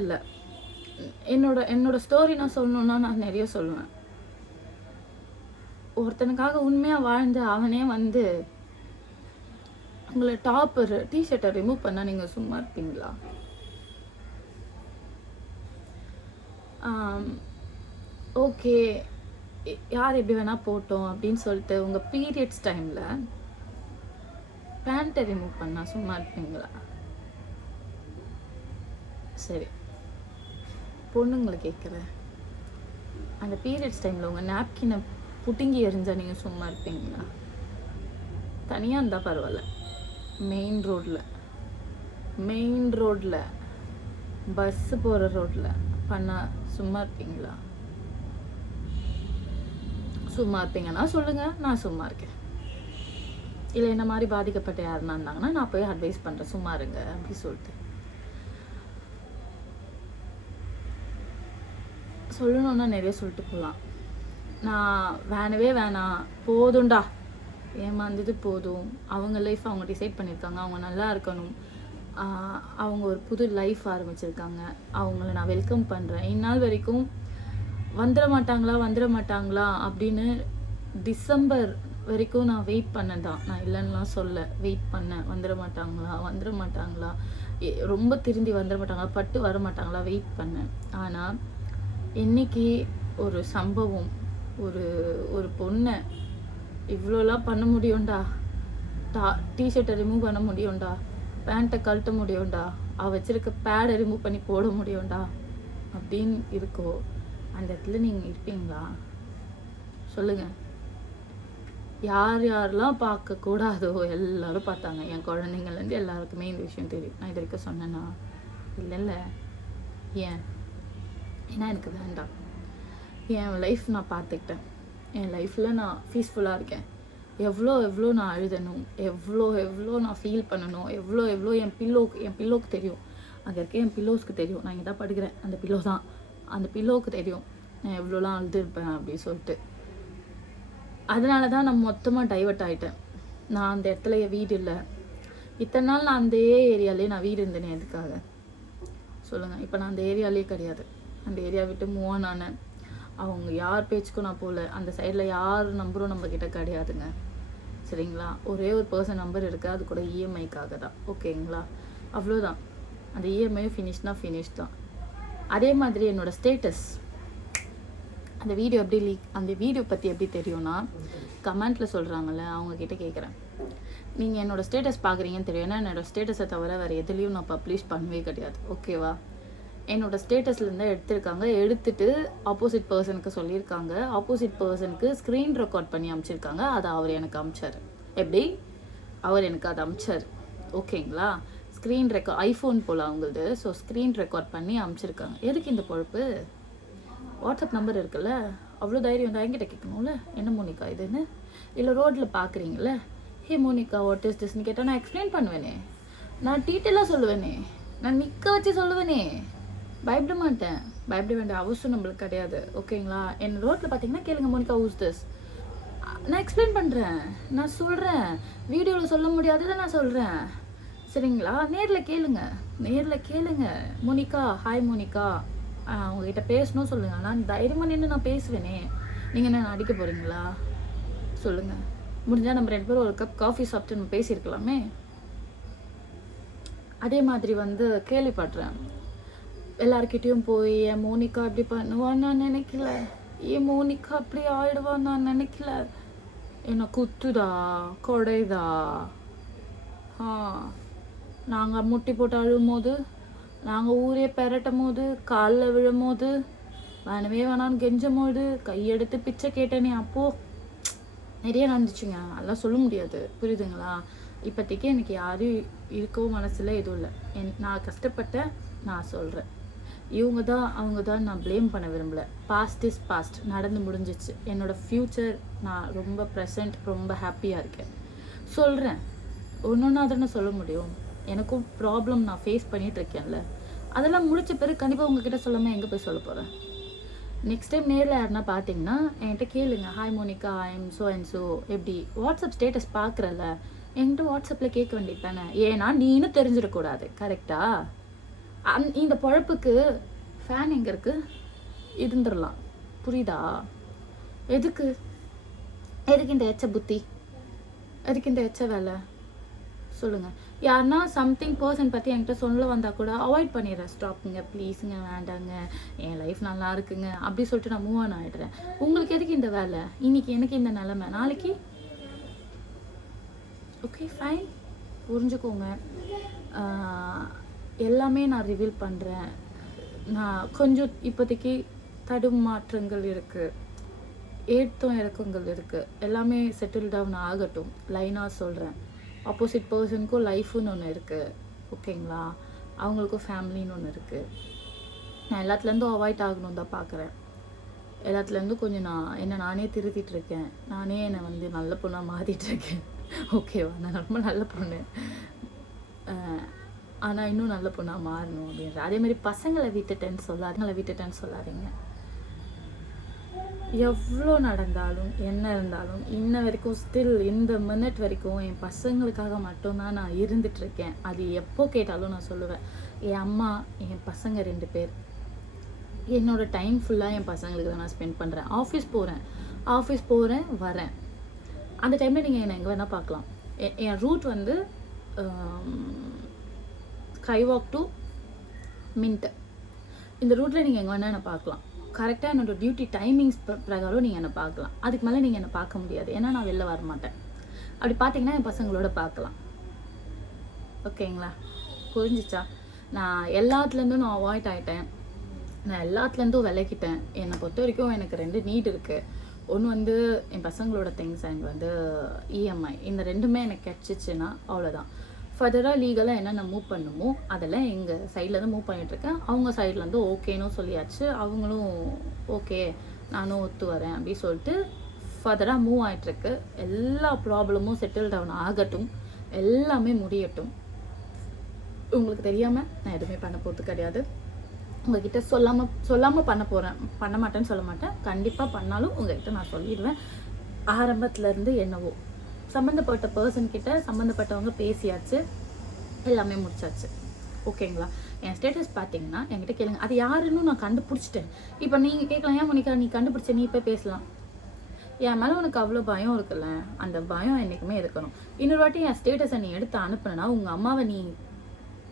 இல்லை. என்னோட ஸ்டோரி நான் சொல்லணுன்னா நான் நிறைய சொல்லுவேன். ஒருத்தனுக்காக உண்மையாக வாழ்ந்து அவனே வந்து உங்களை டாப்பர் டிஷர்ட்டை ரிமூவ் பண்ணால் நீங்கள் சும்மா இருப்பீங்களா? ஓகே, யார் எப்படி வேணால் போட்டோம் அப்படின்னு சொல்லிட்டு உங்கள் பீரியட்ஸ் டைமில் பேண்ட்டை ரிமூவ் பண்ணால் சும்மா இருப்பீங்களா? சரி, பொண்ணுங்களை கேட்குறேன், அந்த பீரியட்ஸ் டைமில் உங்கள் நாப்கினை புட்டுங்கி எறிஞ்சால் நீங்கள் சும்மா இருப்பீங்களா? தனியாக இருந்தால் பரவாயில்ல, மெயின் ரோட்டில் பஸ்ஸு போகிற ரோட்டில் பண்ணால் சும்மா இருப்பீங்களா? சும்மா இருப்பீங்கன்னா சொல்லுங்கள், நான் சும்மா இருக்கேன். இல்லை என்ன மாதிரி பாதிக்கப்பட்ட யாருன்னா இருந்தாங்கன்னா நான் போய் அட்வைஸ் பண்ணுறேன், சும்மா இருங்க அப்படி சொல்லிட்டு. சொல்லணுன்னா நிறைய சொல்லிட்டு போகலாம். நான் வேணவே வேணாம், போதும்டா, ஏமாந்தது போதும், அவங்க லைஃப் அவங்க டிசைட் பண்ணியிருக்காங்க, அவங்க நல்லா இருக்கணும், அவங்க ஒரு புது லைஃப் ஆரம்பிச்சிருக்காங்க, அவங்கள நான் வெல்கம் பண்ணுறேன். இந்நாள் வரைக்கும் வந்துட மாட்டாங்களா அப்படின்னு டிசம்பர் வரைக்கும் நான் வெயிட் பண்ணேன் தான், நான் இல்லைன்னுலாம் சொல்ல, வெயிட் பண்ணேன். வந்துட மாட்டாங்களா, ரொம்ப திருந்தி வந்துட மாட்டாங்களா, பட்டு வர மாட்டாங்களா, வெயிட் பண்ணேன். ஆனால் என்னைக்கு ஒரு சம்பவம், ஒரு பொண்ணை இவ்வளோலாம் பண்ண முடியும்டா, டிஷர்ட்டை ரிமூவ் பண்ண முடியும்டா, பேண்ட்டை கழட்ட முடியும்டா, வச்சிருக்க பேடை ரிமூவ் பண்ணி போட முடியும்டா அப்படின்னு இருக்கோ அந்த இடத்துல நீங்கள் இருப்பீங்களா? சொல்லுங்கள். யாரெல்லாம் பார்க்கக்கூடாதோ எல்லாரும் பார்த்தாங்க. என் குழந்தைங்கள்லேருந்து எல்லாருக்குமே இந்த விஷயம் தெரியும். நான் இது வரைக்கும் சொன்னேன்னா இல்லை. ஏன்னா எனக்கு வேண்டாம். என் லைஃப் நான் பார்த்துக்கிட்டேன். என் லைஃப்பில் நான் பீஸ்ஃபுல்லாக இருக்கேன். எவ்வளோ நான் அழுதணும், எவ்வளோ நான் ஃபீல் பண்ணணும், எவ்வளோ என் பில்லோக்கு தெரியும். அங்கே இருக்க என் பில்லோஸ்க்கு தெரியும். நான் இங்கே தான் படுக்கிறேன், அந்த பில்லோ தான், அந்த பில்லோவுக்கு தெரியும் நான் எவ்வளோலாம் அழுதுருப்பேன் அப்படின்னு சொல்லிட்டு. அதனால தான் நான் மொத்தமாக டைவர்ட் ஆகிட்டேன். நான் அந்த இடத்துல என் வீடு இல்லை. இத்தனை நாள் நான் அந்த ஏரியாலே நான் வீடு இருந்தேனே எதுக்காக சொல்லுங்கள்? இப்போ நான் அந்த ஏரியாலே கிடையாது. அந்த ஏரியா விட்டு மூவ் ஆன் ஆனேன். அவங்க யார் பேச்சுக்கும் நான் போகல. அந்த சைடில் யார் நம்பரும் நம்மக்கிட்ட கிடையாதுங்க, சரிங்களா? ஒரே ஒரு பர்சன் நம்பர் இருக்குது, அது கூட இஎம்ஐக்காக தான், ஓகேங்களா? அவ்வளோதான். அந்த இஎம்ஐ ஃபினிஷ்னா ஃபினிஷ் தான். அதே மாதிரி என்னோடய ஸ்டேட்டஸ், அந்த வீடியோ பற்றி எப்படி தெரியும்னா, கமெண்ட்டில் சொல்கிறாங்கல்ல, அவங்கக்கிட்ட கேட்குறேன். நீங்கள் என்னோடய ஸ்டேட்டஸ் பார்க்குறீங்கன்னு தெரியும். ஏன்னா என்னோடய ஸ்டேட்டஸை தவிர வேறு எதுலேயும் நான் பப்ளிஷ் பண்ணவே கிடையாது, ஓகேவா? என்னோடய ஸ்டேட்டஸ்லேருந்து எடுத்திருக்காங்க. எடுத்துட்டு ஆப்போசிட் பர்சனுக்கு சொல்லியிருக்காங்க. ஆப்போசிட் பர்சனுக்கு ஸ்க்ரீன் ரெக்கார்ட் பண்ணி அனுப்பிச்சிருக்காங்க. அதை அவர் எனக்கு அனுப்பிச்சார். எப்படி? அவர் எனக்கு அதை அனுப்பிச்சார், ஓகேங்களா? ஸ்க்ரீன் ரெக்கார்ட், ஐஃபோன் போல் அவங்களது. ஸோ ஸ்க்ரீன் ரெக்கார்ட் பண்ணி அனுப்பிச்சிருக்காங்க. எதுக்கு இந்த பொழப்பு? வாட்ஸ்அப் நம்பர் இருக்குல்ல, அவ்வளோ தைரியம் தான் என்கிட்ட கேட்கணும்ல, என்ன மோனிகா இதுன்னு. இல்லை ரோட்டில் பார்க்குறீங்கள, ஹே மோனிகா வாட் இஸ் திஸ்ன்னு கேட்டால் நான் எக்ஸ்பிளைன் பண்ணுவேனே, நான் டீட்டெயிலாக சொல்லுவேனே, நான் நிற்க வச்சு சொல்லுவேனே, பயப்பட மாட்டேன். பயப்பட வேண்டிய அவசியம் நம்மளுக்கு கிடையாது, ஓகேங்களா? என் ரோட்டில் பார்த்தீங்கன்னா கேளுங்க, மோனிகா ஹூஸ் திஸ், நான் எக்ஸ்பிளைன் பண்ணுறேன், நான் சொல்கிறேன். வீடியோவில் சொல்ல முடியாததை நான் சொல்கிறேன், சரிங்களா? நேரில் கேளுங்க. மோனிகா, ஹாய் மோனிகா, உங்ககிட்ட பேசணும் சொல்லுங்கள். நான் தைரியமாக நின்று நான் பேசுவேனே. நீங்கள் என்ன அடிக்க போகிறீங்களா? சொல்லுங்கள். முடிஞ்சால் நம்ம 2 பேரும் ஒரு கப் காஃபி சாப்பிட்டு நம்ம பேசியிருக்கலாமே. அதே மாதிரி வந்து கேள்விப்படுறேன், எல்லாருக்கிட்டையும் போய் என் மோனிகா அப்படி பண்ணுவான்னு நான் நினைக்கல, என் மோனிகா அப்படி ஆயிடுவான்னு நான் நினைக்கல. என்னை குத்துதா, கொடைதா, நாங்கள் முட்டி போட்டு அழும் போது, நாங்கள் ஊரே பெரட்டும் போது, காலில் விழும் போது, வேணவே வேணான்னு கெஞ்சும் போது, கையெடுத்து பிச்சை கேட்டேனே, அப்போது நிறைய நடந்துச்சுங்க. அதெல்லாம் சொல்ல முடியாது, புரியுதுங்களா? இப்போதைக்கு எனக்கு யாரும் இருக்கவும் மனசில் எதுவும் இல்லை. நான் கஷ்டப்பட்டேன், நான் சொல்கிறேன். இவங்க தான் அவங்க தான் நான் ப்ளேம் பண்ண விரும்பலை. பாஸ்ட் இஸ் பாஸ்ட், நடந்து முடிஞ்சிச்சு. என்னோடய ஃப்யூச்சர், நான் ரொம்ப ப்ரெசண்ட், ரொம்ப ஹாப்பியாக இருக்கேன். சொல்கிறேன், ஒன்று தானே சொல்ல முடியும். எனக்கும் ப்ராப்ளம் நான் ஃபேஸ் பண்ணிகிட்டு இருக்கேன்ல, அதெல்லாம் முடிச்ச பிறகு கண்டிப்பாக உங்ககிட்ட சொல்லாமல் எங்கே போய் சொல்ல போகிறேன்? நெக்ஸ்ட் டைம் நேரில் யாருன்னா பார்த்தீங்கன்னா என்கிட்ட கேளுங்க, hi Monica, I'm so and so, எப்படி வாட்ஸ்அப் ஸ்டேட்டஸ் பார்க்குறல்ல, என்கிட்ட வாட்ஸ்அப்பில் கேட்க வேண்டியது தானே. ஏன்னா நீனும் தெரிஞ்சிடக்கூடாது, கரெக்டா? இந்த பொழப்புக்கு ஃபேன் எங்கே இருக்குது, இருந்துடலாம். புரியுதா? எதுக்கு எதுக்கு இந்த எச்ச புத்தி, எதுக்கு இந்த எச்ச வேலை சொல்லுங்கள். யாருன்னா சம்திங் பர்சன் பற்றி என்கிட்ட சொல்ல வந்தால் கூட அவாய்ட் பண்ணிடுறேன். ஸ்டாப்புங்க, ப்ளீஸுங்க, வேண்டாங்க, என் லைஃப் நல்லா இருக்குங்க அப்படி சொல்லிட்டு நான் மூவ் ஆன் ஆகிடுறேன். உங்களுக்கு எதுக்கு இந்த வேலை? இன்னைக்கு எனக்கு இந்த நிலைமை, நாளைக்கு ஓகே ஃபைன், புரிஞ்சுக்கோங்க. எல்லாமே நான் ரிவீல் பண்ணுறேன். நான் கொஞ்சம் இப்போதைக்கு தடுமாற்றங்கள் இருக்குது, ஏற்றோம் இறக்கங்கள் இருக்குது. எல்லாமே செட்டில் டவுன் ஆகட்டும். லைனாக சொல்கிறேன். ஆப்போசிட் பர்சனுக்கும் லைஃப்னு ஒன்று இருக்குது, ஓகேங்களா? அவங்களுக்கும் ஃபேமிலின்னு ஒன்று இருக்குது. நான் எல்லாத்துலேருந்தும் அவாய்ட் ஆகணும் தான் பார்க்குறேன். எல்லாத்துலேருந்தும் கொஞ்சம் நானே திருத்திட்டு இருக்கேன். நானே என்னை நல்ல பொண்ணாக மாற்றிட்டுருக்கேன். ஓகேவா? நான் ரொம்ப நல்ல பொண்ணு, ஆனால் இன்னும் நல்ல பொண்ணாக மாறணும் அப்படின்ற. அதேமாதிரி பசங்களை விட்டுட்டேன்னு சொல்லாதீங்க. எவ்வளோ நடந்தாலும் என்ன இருந்தாலும் இன்ன வரைக்கும் ஸ்டில் இந்த மினிட் வரைக்கும் என் பசங்களுக்காக மட்டும்தான் நான் இருந்துகிட்ருக்கேன். அது எப்போ கேட்டாலும் நான் சொல்லுவேன். என் அம்மா, என் பசங்க 2 பேர், என்னோடய டைம் ஃபுல்லாக என் பசங்களுக்கு தான் நான் ஸ்பெண்ட் பண்ணுறேன். ஆஃபீஸ் போகிறேன் வரேன். அந்த டைமில் நீங்கள் என்னை எங்கே வேணால் பார்க்கலாம். என் ரூட் ஸ்கைவாக் டு மின்ட். இந்த ரூட்டில் நீங்கள் எங்கே வேணால் என்னை பார்க்கலாம். கரெக்டாக என்னோடய டியூட்டி டைமிங்ஸ் பிரகாரம் நீங்கள் என்னை பார்க்கலாம். அதுக்கு மேலே நீங்கள் என்னை பார்க்க முடியாது, ஏன்னா நான் வெளில வரமாட்டேன். அப்படி பார்த்தீங்கன்னா என் பசங்களோட பார்க்கலாம். ஓகேங்களா? புரிஞ்சிச்சா? நான் எல்லாத்துலேருந்தும் நான் அவாய்ட் ஆகிட்டேன். நான் எல்லாத்துலேருந்தும் விலகிட்டேன். என்னை பொறுத்த வரைக்கும் எனக்கு 2 நீட் இருக்குது. ஒன்று என் பசங்களோட திங்ஸ் அண்ட் இஎம்ஐ. இந்த 2மே எனக்கு கிடச்சிச்சின்னா அவ்வளோதான். ஃபர்தராக லீகலாக என்னென்ன மூவ் பண்ணுமோ அதெல்லாம் எங்கள் சைட்லேருந்து மூவ் பண்ணிகிட்ருக்கேன். அவங்க சைட்லேருந்து ஓகேன்னு சொல்லியாச்சு. அவங்களும் ஓகே, நானும் ஒத்து வரேன் அப்படி சொல்லிட்டு ஃபர்தராக மூவ் ஆகிட்டுருக்கு. எல்லா ப்ராப்ளமும் செட்டில் டவுன் ஆகட்டும், எல்லாமே முடியட்டும். உங்களுக்கு தெரியாமல் நான் எதுவுமே பண்ண போகிறது கிடையாது. உங்ககிட்ட சொல்லாமல் பண்ண மாட்டேன்னு சொல்ல மாட்டேன். கண்டிப்பாக பண்ணாலும் உங்ககிட்ட நான் சொல்லிடுவேன். ஆரம்பத்துலேருந்து என்னவோ சம்மந்தப்பட்ட பர்சன்கிட்ட சம்மந்தப்பட்டவங்க பேசியாச்சு, எல்லாமே முடிச்சாச்சு. ஓகேங்களா? என் ஸ்டேட்டஸ் பார்த்தீங்கன்னா என்கிட்ட கேளுங்க. அது யாருன்னு நான் கண்டுபிடிச்சிட்டேன். இப்போ நீங்கள் கேட்கலாம், ஏன் மோனிகா நீ கண்டுபிடிச்ச, நீ இப்போ பேசலாம். என் மேலே உனக்கு அவ்வளோ பயம் இருக்குல்ல, அந்த பயம் என்றைக்குமே இருக்கணும். இன்னொரு வாட்டி என் ஸ்டேட்டஸை நீ எடுத்து அனுப்புனா உங்கள் அம்மாவை நீ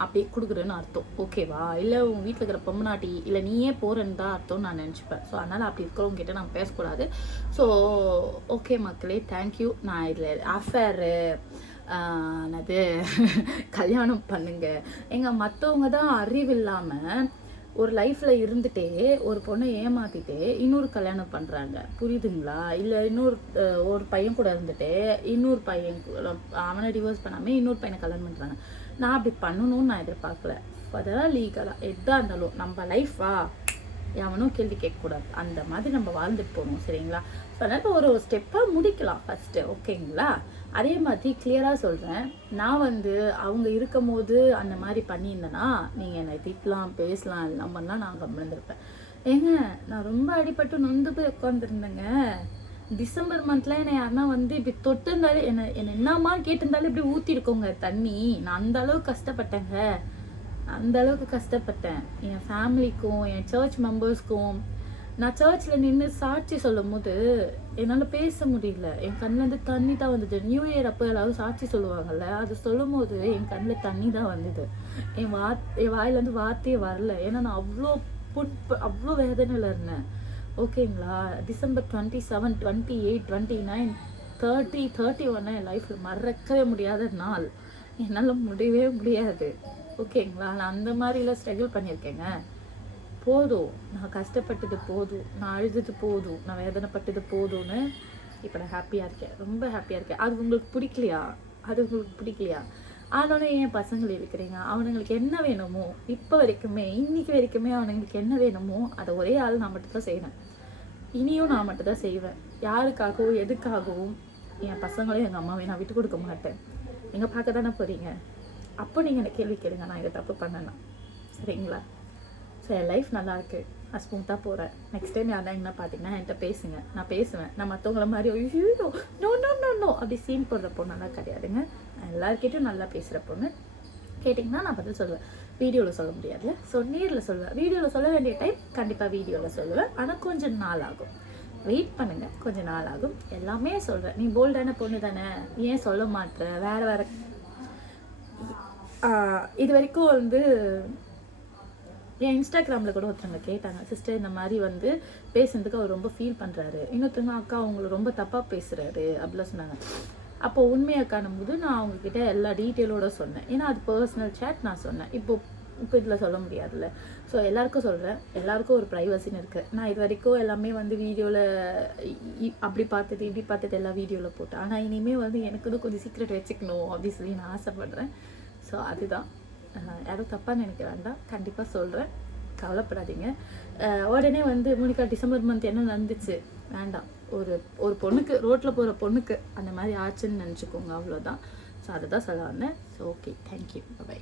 அப்படி கொடுக்குறேன்னு அர்த்தம், ஓகேவா? இல்லை உங்கள் வீட்டில் இருக்கிற பொம்மநாட்டி இல்லை நீயே போகிறேன்னு தான் அர்த்தம்னு நான் நினச்சிப்பேன். ஸோ அதனால் அப்படி இருக்கிறவங்ககிட்ட நான் பேசக்கூடாது. ஸோ ஓகே மக்களே, தேங்க்யூ. நான் இதில் அஃபேரு அது கல்யாணம் பண்ணுங்க மற்றவங்க தான் அறிவில்லாமல் ஒரு லைஃப்பில் இருந்துகிட்டே ஒரு பொண்ணை ஏமாற்றிட்டே இன்னொரு கல்யாணம் பண்ணுறாங்க, புரியுதுங்களா? இல்லை ஒரு பையன் கூட இருந்துட்டு இன்னொரு பையன் அவனை டிவோர்ஸ் பண்ணாமல் இன்னொரு பையனை கல்யாணம் பண்ணுறாங்க. நான் அப்படி பண்ணணும்னு நான் எதிர்பார்க்கல. அதெல்லாம் லீகலாக எதாக இருந்தாலும் நம்ம லைஃபா எவனும் கேள்வி கேட்கக்கூடாது. அந்த மாதிரி நம்ம வாழ்ந்துட்டு போகணும், சரிங்களா? ஸோ அதனால் ஒரு ஸ்டெப்பாக முடிக்கலாம் ஃபஸ்ட்டு, ஓகேங்களா? அதே மாதிரி கிளியராக சொல்கிறேன். நான் அவங்க இருக்கும் போது அந்த மாதிரி பண்ணியிருந்தேன்னா நீங்கள் என்னை திட்டலாம், பேசலாம், எல்லாம் பண்ணலாம், நான் கம்மிருந்திருப்பேன். நான் ரொம்ப அடிபட்டு நொந்து போய் உட்காந்துருந்தேங்க. டிசம்பர் மந்த்ல என்னை யாருன்னா இப்படி தொட்டு இருந்தாலே என்ன என்னம்மா கேட்டிருந்தாலும் இப்படி ஊற்றிருக்கோங்க தண்ணி. நான் அந்த அளவுக்கு கஷ்டப்பட்டேன். என் ஃபேமிலிக்கும் என் சர்ச் மெம்பர்ஸ்க்கும். நான் சர்ச்சில் நின்று சாட்சி சொல்லும் போது என்னால் பேச முடியல. என் கண்ணில் தண்ணி தான் வந்தது. நியூ இயர் அப்போ எல்லாரும் சாட்சி சொல்லுவாங்கல்ல, அது சொல்லும் போது என் கண்ணில் தண்ணி தான் வந்தது. என் வாயிலேருந்து வார்த்தையே வரல. ஏன்னா நான் அவ்வளோ வேதனையில் இருந்தேன், ஓகேங்களா? டிசம்பர் 27, 28, 29, 30, 31 என் லைஃப்பில் மறக்கவே முடியாத நாள். என்னால் முடியவே முடியாது, ஓகேங்களா? நான் அந்த மாதிரிலாம் ஸ்ட்ரகிள் பண்ணியிருக்கேங்க. போதும், நான் கஷ்டப்பட்டது போதும், நான் அழுதது போதும், நான் வேதனைப்பட்டது போதும்னு இப்போ நான் ஹாப்பியாக இருக்கேன், ரொம்ப ஹாப்பியாக இருக்கேன். அது உங்களுக்கு பிடிக்கலையா? ஆனாலும் என் பசங்களை இருக்கிறீங்க, அவனுங்களுக்கு என்ன வேணுமோ இப்போ வரைக்குமே இன்னைக்கு வரைக்குமே அவனுங்களுக்கு என்ன வேணுமோ அதை ஒரே ஆள் நான் மட்டும்தான் செய்வேன். இனியும் நான் மட்டும்தான் செய்வேன். யாருக்காகவும் எதுக்காகவும் என் பசங்களையும் எங்கள் அம்மாவையும் நான் விட்டு கொடுக்க மாட்டேன். நீங்கள் பார்க்க தானே போகிறீங்க, அப்போ நீங்கள் எனக்கு கேள்வி கேளுங்க, நான் இதை தப்பு பண்ணேன்னா, சரிங்களா? ஸோ என் லைஃப் நல்லாயிருக்கு, நான் ஸ்மூத்தாக போகிறேன். நெக்ஸ்ட் டைம் யாரா என்ன பார்த்தீங்கன்னா என்கிட்ட பேசுங்க, நான் பேசுவேன். நான் மற்றவங்கள மாதிரி ஐயோ நோ அப்படி சீன் போடுற பொண்ணெல்லாம் கிடையாதுங்க. நான் எல்லாருக்கிட்டையும் நல்லா பேசுகிற பொண்ணு. கேட்டிங்கன்னா நான் பதில் சொல்லுவேன். வீடியோவில் சொல்ல முடியாதுல்ல. ஸோ நேரில் சொல்லுவேன். வீடியோவில் சொல்ல வேண்டிய டைம் கண்டிப்பாக வீடியோவில் சொல்லுவேன். ஆனால் கொஞ்சம் நாள் ஆகும், வெயிட் பண்ணுங்கள், கொஞ்சம் நாள் ஆகும். எல்லாமே சொல்கிறேன். நீ போல்டான பொண்ணு தானே, ஏன் சொல்ல மாட்டேற, வேறு இது வரைக்கும் வந்து என் இன்ஸ்டாகிராமில் கூட ஒருத்தவங்க கேட்டாங்க, சிஸ்டர் இந்த மாதிரி வந்து பேசுனதுக்கு அவர் ரொம்ப ஃபீல் பண்ணுறாரு, இன்னொருத்தவங்க அக்கா அவங்கள ரொம்ப தப்பாக பேசுகிறாரு அப்படிலாம் சொன்னாங்க. அப்போ உண்மையை காணும்போது நான் அவங்கக்கிட்ட எல்லா டீட்டெயிலோடு சொன்னேன். ஏன்னா அது பர்சனல் சேட் நான் சொன்னேன். இப்போ இதில் சொல்ல முடியாதுல்ல. ஸோ எல்லாருக்கும் சொல்கிறேன், எல்லாருக்கும் ஒரு ப்ரைவசின்னு இருக்குது. நான் இது வரைக்கும் எல்லாமே வந்து வீடியோவில் அப்படி பார்த்துட்டு இப்படி பார்த்துட்டு எல்லா வீடியோவில் போட்டேன். ஆனால் இனிமேல் வந்து எனக்கு கொஞ்சம் சீக்ரெட் வச்சுக்கணும் அப்படின்னு சொல்லி நான் ஆசைப்பட்றேன். ஸோ அதுதான், யாரும் தப்பாக நினைக்க வேண்டாம், கண்டிப்பாக சொல்கிறேன், கவலைப்படாதீங்க. உடனே வந்து மோனிகா டிசம்பர் மந்த் என்ன நடந்துச்சு வேண்டாம். ஒரு பொண்ணுக்கு, ரோட்டில் போகிற பொண்ணுக்கு அந்த மாதிரி ஆச்சுன்னு நினச்சிக்கோங்க, அவ்வளோதான். ஸோ அதை தான் சொல்ல வந்தேன். So okay, thank you, by.